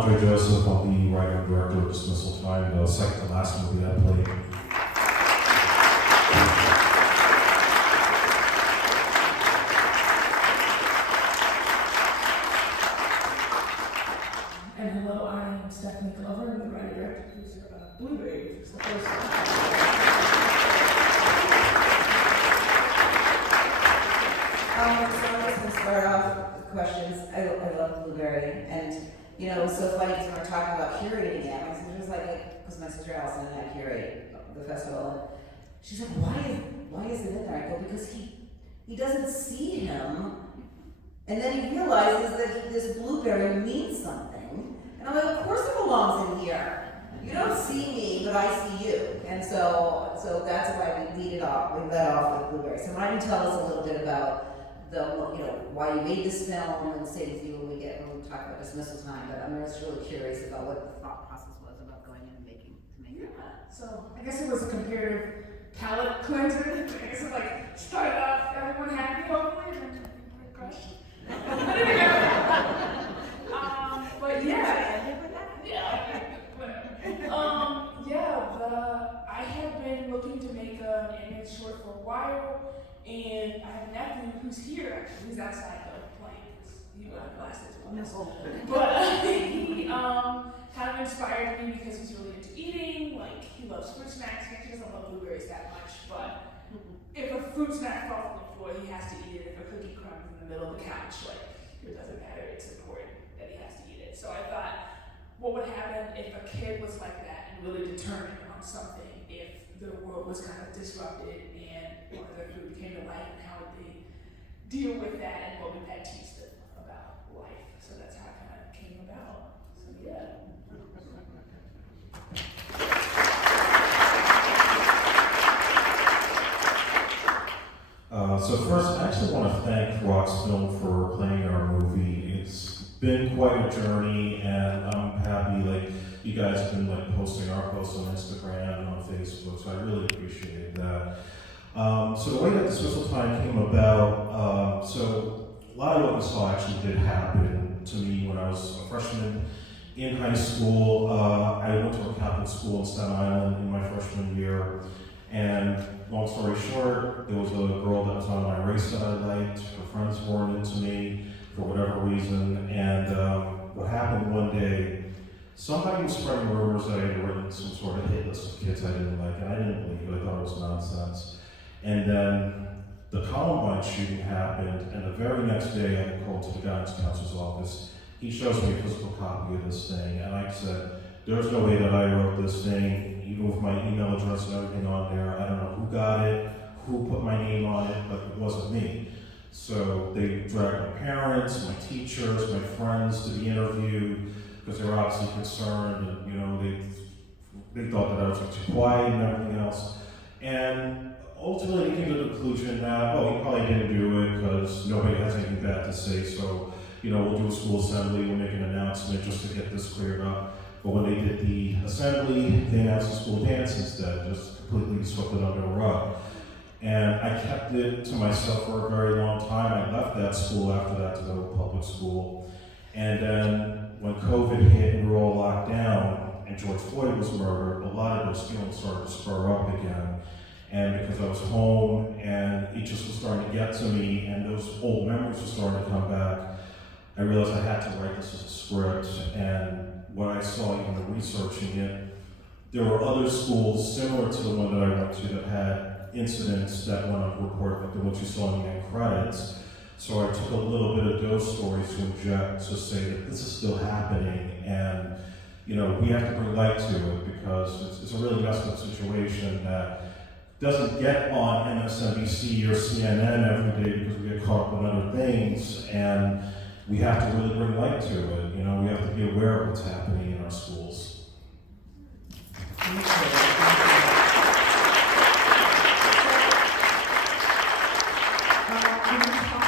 Andre Joseph. I'll be writer and director of Dismissal Time, the second to last movie I played. And hello, I'm Stephanie Glover, the writer and director producer of Blueberry, which is the first one. So I'm just going to start off with questions. I love Blueberry, and you know, it was so funny because when we were talking about curating it, my sister was like, because my sister Allison and I curate the festival, and she's like, why is it in there? I go, because he doesn't see him, and then he realizes that this blueberry means something, and I'm like, of course it belongs in here. You don't see me, but I see you, and so that's why we lead it off. We led off with Blueberry. So why don't you tell us a little bit about why you made this film, and same with you when we talk about Dismissal Time, but I'm just really curious about what the thought process was about going in and making that. So I guess it was a comparative palate cleanser. I guess it like started off everyone happy hopefully, and then crush. But I had been looking to make an animated short for a while. And I have a nephew who's here actually, who's outside though playing because he wore glasses on this. But he kind of inspired me because he's really into eating. Like he loves fruit snacks. He doesn't love blueberries that much, but if a fruit snack falls on the floor, he has to eat it. If a cookie crumbs in the middle of the couch, like it doesn't matter. It's important that he has to eat it. So I thought, what would happen if a kid was like that and really determined on something if the world was kind of disrupted and one of their food came to life, and how would they deal with that, and what would that teach them about life? So that's how it kind of came about. So yeah. So first, I actually want to thank ROXFILM for playing our movie. It's been quite a journey, and I'm happy you guys have been posting our posts on Instagram and on Facebook, so I really appreciate that. So the way that Dismissal Time came about, so a lot of what we saw actually did happen to me when I was a freshman in high school. I went to a Catholic school in Staten Island in my freshman year, and long story short, there was a girl that was on my race that I liked. Her friends weren't into me for whatever reason, and what happened one day, somebody was spreading rumors that I had written some sort of hit list of kids I didn't like, and I didn't believe it. I thought it was nonsense. And then the Columbine shooting happened, and the very next day I got called to the guidance counselor's office. He shows me a physical copy of this thing, and I said, there's no way that I wrote this thing, even with my email address and everything on there. I don't know who got it, who put my name on it, but it wasn't me. So they dragged my parents, my teachers, my friends to be interviewed, because they were obviously concerned, and they thought that I was too quiet and everything else. And ultimately, they came to the conclusion that, he probably didn't do it because nobody has anything bad to say, so, we'll do a school assembly, we'll make an announcement just to get this cleared up. But when they did the assembly, they announced the school dance instead, just completely swept it under the rug. And I kept it to myself for a very long time. I left that school after that to go to public school. And then when COVID hit and we were all locked down and George Floyd was murdered, a lot of those feelings started to spur up again. And because I was home and it just was starting to get to me and those old memories were starting to come back, I realized I had to write this as a script. And what I saw even researching it, there were other schools similar to the one that I went to that had incidents that went unreported, like the ones you saw in the end credits. So I took a little bit of those stories to inject to say that this is still happening, and we have to bring light to it because it's a really messed up situation that doesn't get on MSNBC or CNN every day because we get caught up in other things, and we have to really bring light to it. We have to be aware of what's happening in our schools. Can you talk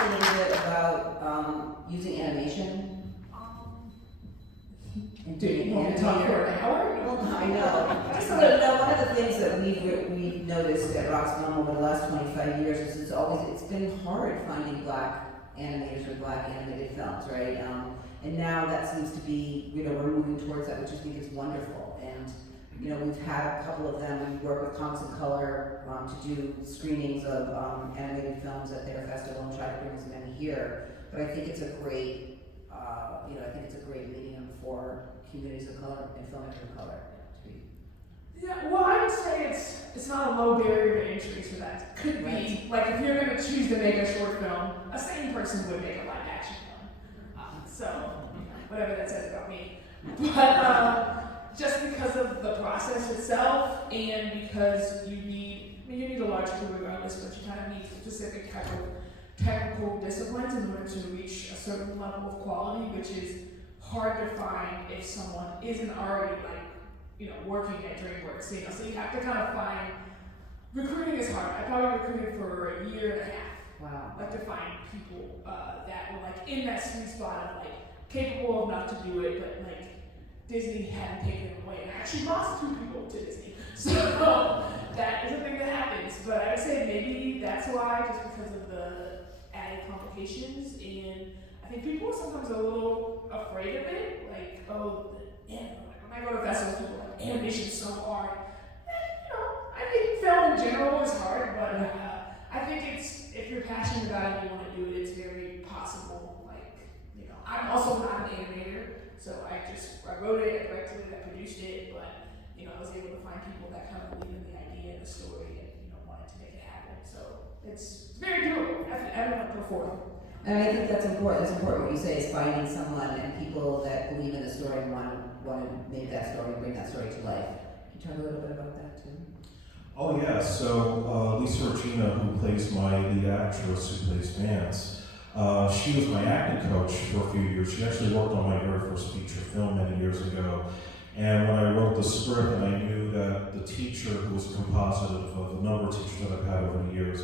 a little bit about using animation? Do you want to talk for an hour? Well, I know. Just so that one of the things that we've noticed at ROXFILM over the last 25 years is it's been hard finding Black animators or Black animated films, right? And now that seems to be, you know, we're moving towards that, which I think is wonderful. And, you know, we've had a couple of them. We work with Comics in Color to do screenings of animated films at their festival and try to bring as many here. But I think it's a great, you know, I think it's a great medium for communities of color and filmmakers of color to be. Yeah, well, I would say it's not a low barrier to entry, so that could be, Right. like if you're going to choose to make a short film, a sane person would make a live action film. So, whatever that says about me. But just because of the process itself and because you need a large crew regardless, but you kind of need specific type of technical disciplines in order to reach a certain level of quality, which is hard to find if someone isn't already like, you know, working at DreamWorks, you know, so you have to kind of find, recruiting is hard. I probably recruited for a year and a half. Wow. Like to find people that were like in that sweet spot of like capable enough to do it, but like Disney hadn't taken it away. And I actually lost 2 people to Disney. So that is a thing that happens. But I would say maybe that's why, just because of the added complications. And I think people are sometimes a little afraid of it. Like, oh, when I go to festivals, people are like, animation's so hard. And, you know, I think film in general is hard, but I think if you're passionate about it and you want to do it, it's very possible. Like, you know, I'm also not an animator, so I wrote it, I directed it, I produced it, but, you know, I was able to find people that kind of believe in the idea and the story and, you know, wanted to make it happen. So it's very doable. I've done it before. And I think that's important. It's important what you say is finding someone and people that believe in the story and want to make that story and bring that story to life. Can you talk a little bit about that too? Oh yeah, so Lisa who plays the actress who plays Vance, she was my acting coach for a few years. She actually worked on my very first feature film many years ago. And when I wrote the script and I knew that the teacher, who was a composite of a number of teachers that I've had over the years,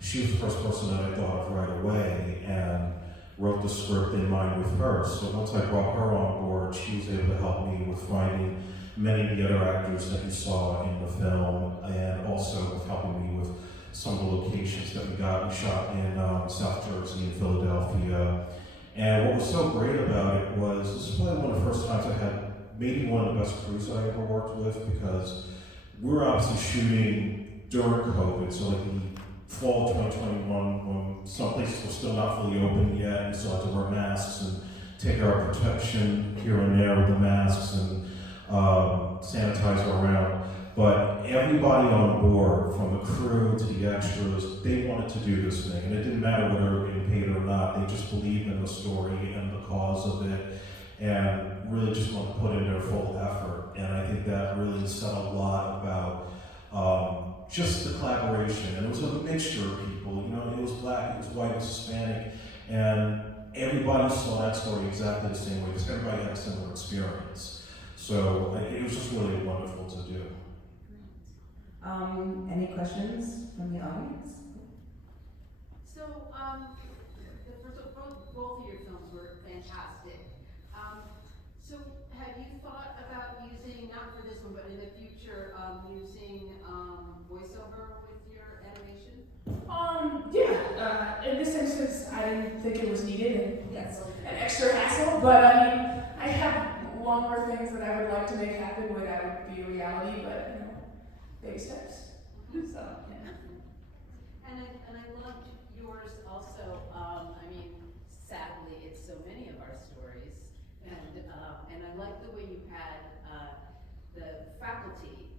she was the first person that I thought of right away and wrote the script in mind with her. So once I brought her on board, she was able to help me with finding many of the other actors that you saw in the film, and also with helping me with some of the locations that we got. We shot in South Jersey and Philadelphia. And what was so great about it was, this is probably one of the first times I had maybe one of the best crews I ever worked with, because we were obviously shooting during COVID, so like in fall of 2021, when some places were still not fully open yet, and still had to wear masks and take our protection here and there with the masks and sanitizer around. But everybody on board, from the crew to the extras, they wanted to do this thing, and it didn't matter whether they were getting paid or not. They just believed in the story and the cause of it, and really just wanted to put in their full effort. And I think that really said a lot about just the collaboration. And it was a mixture of people. You know, it was black, it was white, it was Hispanic, and everybody saw that story exactly the same way, because everybody had a similar experience. So it was just really wonderful to do. Any questions from the audience? So, both of your films were fantastic. So, have you thought about using, not for this one, but in the future, using voiceover with your animation? Yeah. In this instance, I didn't think it was needed, and Yes. an extra hassle. But I mean, I have longer things that I would like to make happen where that would be a reality. But you know, baby steps. So yeah. And I loved yours also. I mean, sadly, it's so many of our stories, and I like the way you had the faculty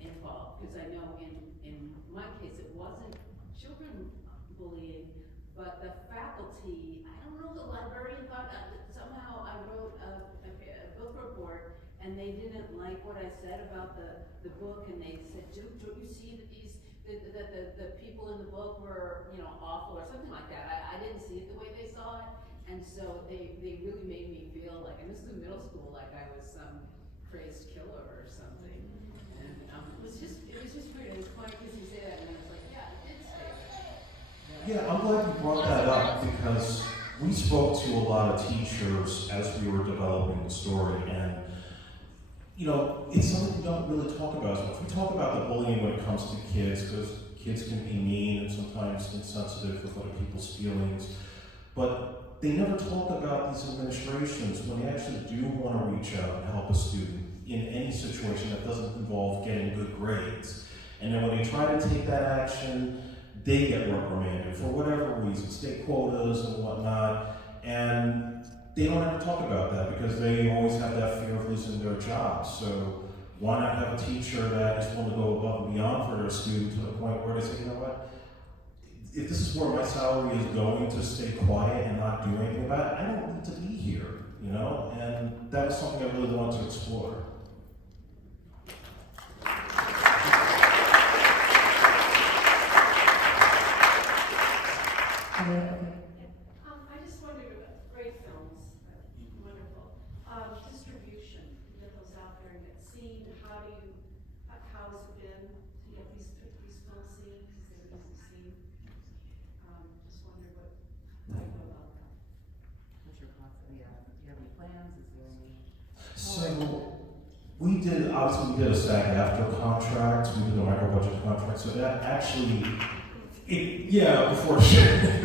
involved, because I know in my case it wasn't children bullying, but the faculty. I don't know. The librarian thought that somehow I wrote a book report, and they didn't like what I said about the book, and they said, "Don't you see that the people in the book were, you know, awful," or something like that. I didn't see it the way they saw it, and so they really made me feel like, and this is in middle school, like I was some crazed killer or something. And it was just weird. It was funny because you say that, and I was like, yeah, it did stay with me. Yeah, I'm glad you brought that up, because we spoke to a lot of teachers as we were developing the story, and you know, it's something we don't really talk about as much. We talk about the bullying when it comes to kids, because kids can be mean and sometimes insensitive with other people's feelings. But they never talk about these administrations when they actually do want to reach out and help a student in any situation that doesn't involve getting good grades. And then when they try to take that action, they get reprimanded for whatever reason, state quotas and whatnot, and they don't ever talk about that because they always have that fear of losing their job. So why not have a teacher that is willing to go above and beyond for their student to the point where they say, you know what, if this is where my salary is going to stay quiet and not do anything about it, I don't need to be here, you know? And that was something I really wanted to explore. I just wondered about great films, wonderful. Distribution, to get those out there and get seen. How has it been to get these films seen? Because they're easy seen. Just wondered how you go about that. What's your thoughts? Do you have any plans? Is there any? So we did a SAG-AFTRA contract, we did a micro-budget contract, so that actually, before shit.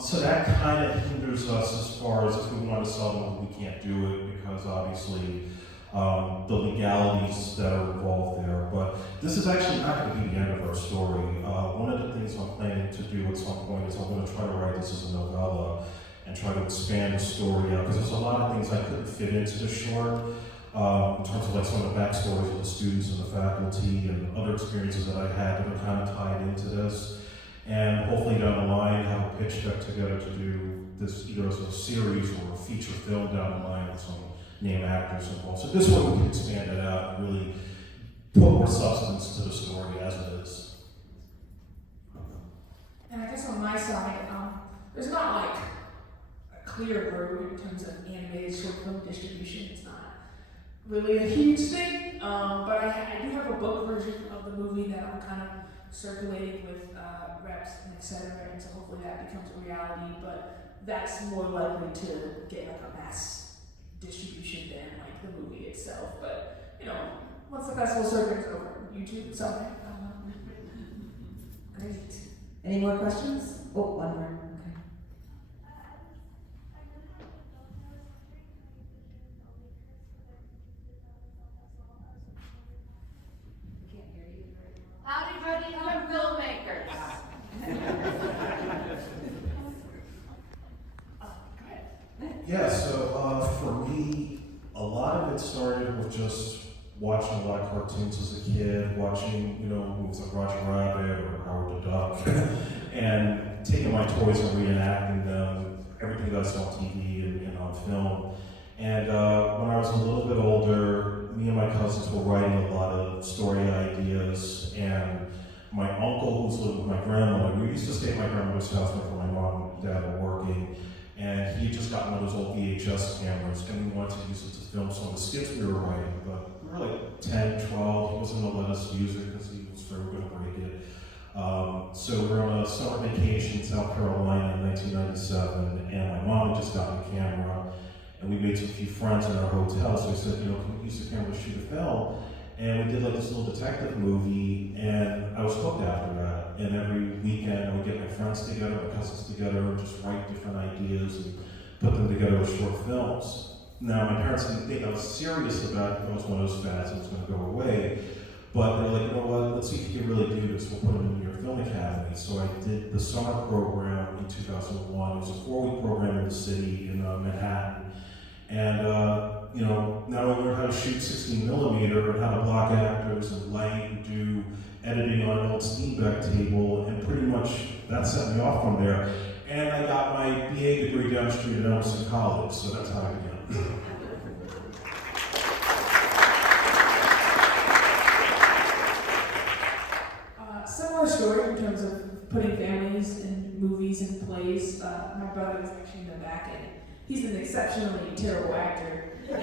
So that kind of hinders us as far as if we want to sell them, we can't do it because obviously the legalities that are involved there. But this is actually not going to be the end of our story. One of the things I'm planning to do at some point is I'm going to try to write this as a novella and try to expand the story out because there's a lot of things I couldn't fit into the short. In terms of like some of the backstories of the students and the faculty and other experiences that I had that are kind of tied into this. And hopefully down the line have a pitch deck together to do this either as a series or a feature film down the line with some named actors involved. So this way we can expand it out and really put more substance to the story as it is. And I guess on my side, there's not like a clear road in terms of animated short film distribution. It's not really a huge thing, but I do have a book version of the movie that I'm kind of circulating with reps and etc. And so hopefully that becomes a reality. But that's more likely to get like a mass distribution than like the movie itself. But you know, once the festival circuit is over, YouTube, something. Great. Any more questions? Oh, one more. Okay. I can't hear you very well. Howdy, from filmmakers. Yeah, so for me, a lot of it started with just watching a lot of cartoons as a kid, watching, movies like Roger Rabbit or Howard the Duck, and taking my toys and reenacting them, everything that I saw on TV and on film. And when I was a little bit older, me and my cousins were writing a lot of story ideas, and my uncle, who's living with my grandmother, we used to stay at my grandmother's house when my mom and dad were working, and he had just gotten one of those old VHS cameras, and we wanted to use it to film some of the skits we were writing, but we were like 10, 12, he wasn't going to let us use it because he was afraid we were going to break it. So we were on a summer vacation in South Carolina in 1997, and my mom had just gotten a camera, and we made some few friends in our hotel, so we said, can we use the camera to shoot a film? And we did like this little detective movie, and I was hooked after that. And every weekend I would get my friends together, my cousins together, and just write different ideas and put them together as short films. Now, my parents didn't think I was serious about it. It was one of those fads that was going to go away. But they're like, you know what, let's see if you can really do this. We'll put them in New York Film Academy. So I did the summer program in 2001. It was a 4-week program in the city in Manhattan. And, now I learned how to shoot 16 millimeter and how to block actors and light and do editing on an old Steenbeck table, and pretty much that set me off from there. And I got my BA degree down the street at Emerson College, so that's how I began. Similar story in terms of putting families in movies and plays. My brother was actually in the back, and he's an exceptionally terrible actor. And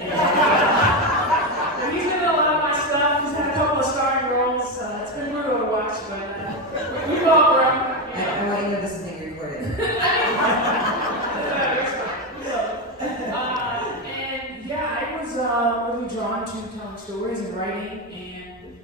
he's been in a lot of my stuff. He's had a couple of starring roles. It's been brutal to watch, but we've all grown. I want you to know this is being recorded. I was really drawn to telling stories and writing, and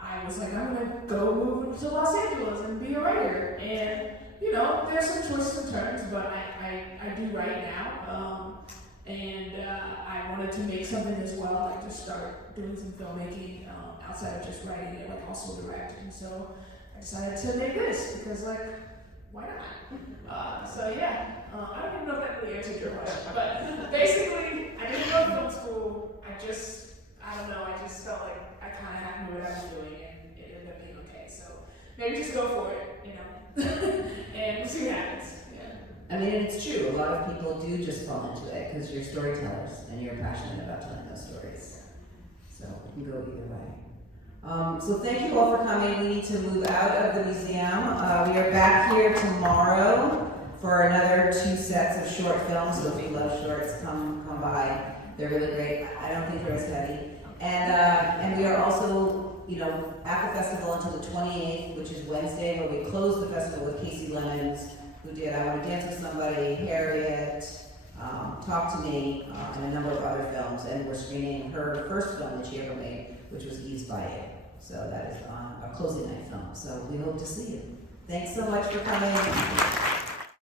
I was like, I'm gonna go move to Los Angeles and be a writer. And there's some twists and turns, but I do write now. And I wanted to make something as well, like just start doing some filmmaking outside of just writing it, like also direct. And so I decided to make this because, like, why not? So yeah, I don't even know if that really answered your question, but basically, I didn't go to film school. I don't know, I just felt like I kind of had to know what I was doing, and it ended up being okay. So maybe just go for it, you know, and we'll see what happens. Yeah. I mean, it's true. A lot of people do just fall into it because you're storytellers and you're passionate about telling those stories. So it can go either way. So thank you all for coming. We need to move out of the museum. We are back here tomorrow for another 2 sets of short films. So if you love shorts, come by. They're really great. I don't think they're as heavy. And we are also, you know, at the festival until the 28th, which is Wednesday, where we close the festival with Casey Lemons, who did I Want to Dance with Somebody, Harriet, Talk to Me, and a number of other films. And we're screening her first film that she ever made, which was Eased by It. So that is a closing night film. So we hope to see you. Thanks so much for coming.